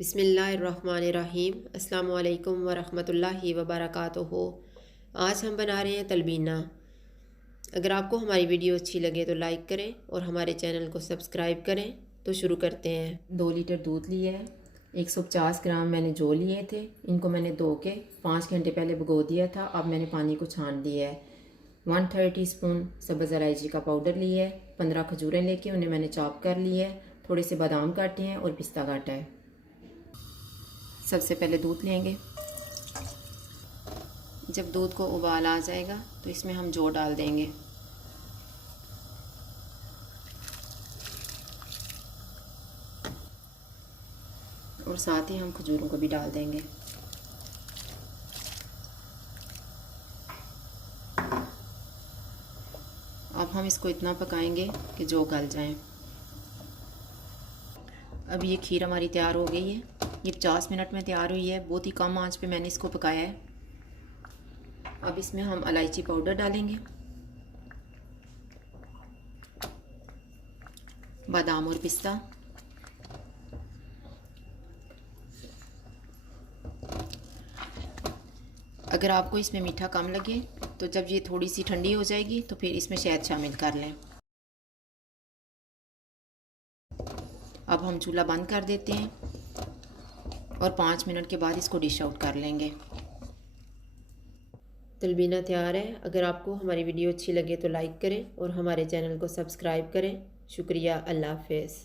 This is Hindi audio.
बिस्मिल्लाहिर्रहमानिर्रहीम। अस्सलामु अलैकुम वरहमतुल्लाहि वबरकातुहू। आज हम बना रहे हैं तलबीना। अगर आपको हमारी वीडियो अच्छी लगे तो लाइक करें और हमारे चैनल को सब्सक्राइब करें। तो शुरू करते हैं। 2 लीटर दूध लिए है, 150 ग्राम मैंने जौ लिए थे, इनको मैंने धो के 5 घंटे पहले भिगो दिया था। अब मैंने पानी को छान दिया है। 1/3 टीस्पून सब्ज़ इलायची का पाउडर लिया है। 15 खजूरें लेके उन्हें मैंने चॉप कर लिए है। थोड़े से बादाम काटे हैं और पिस्ता काटा है। सबसे पहले दूध लेंगे। जब दूध को उबाल आ जाएगा तो इसमें हम जौ डाल देंगे। और साथ ही हम खजूरों को भी डाल देंगे। अब हम इसको इतना पकाएंगे कि जौ गल जाए। अब ये खीर हमारी तैयार हो गई है। ये 50 मिनट में तैयार हुई है। बहुत ही कम आंच पे मैंने इसको पकाया है। अब इसमें हम इलायची पाउडर डालेंगे, बादाम और पिस्ता, अगर आपको इसमें मीठा कम लगे तो जब ये थोड़ी सी ठंडी हो जाएगी तो फिर इसमें शहद शामिल कर लें। अब हम चूल्हा बंद कर देते हैं और 5 मिनट के बाद इसको डिश आउट कर लेंगे। तलबीना तैयार है। अगर आपको हमारी वीडियो अच्छी लगे तो लाइक करें और हमारे चैनल को सब्सक्राइब करें। शुक्रिया। अल्लाह हाफ़िज़।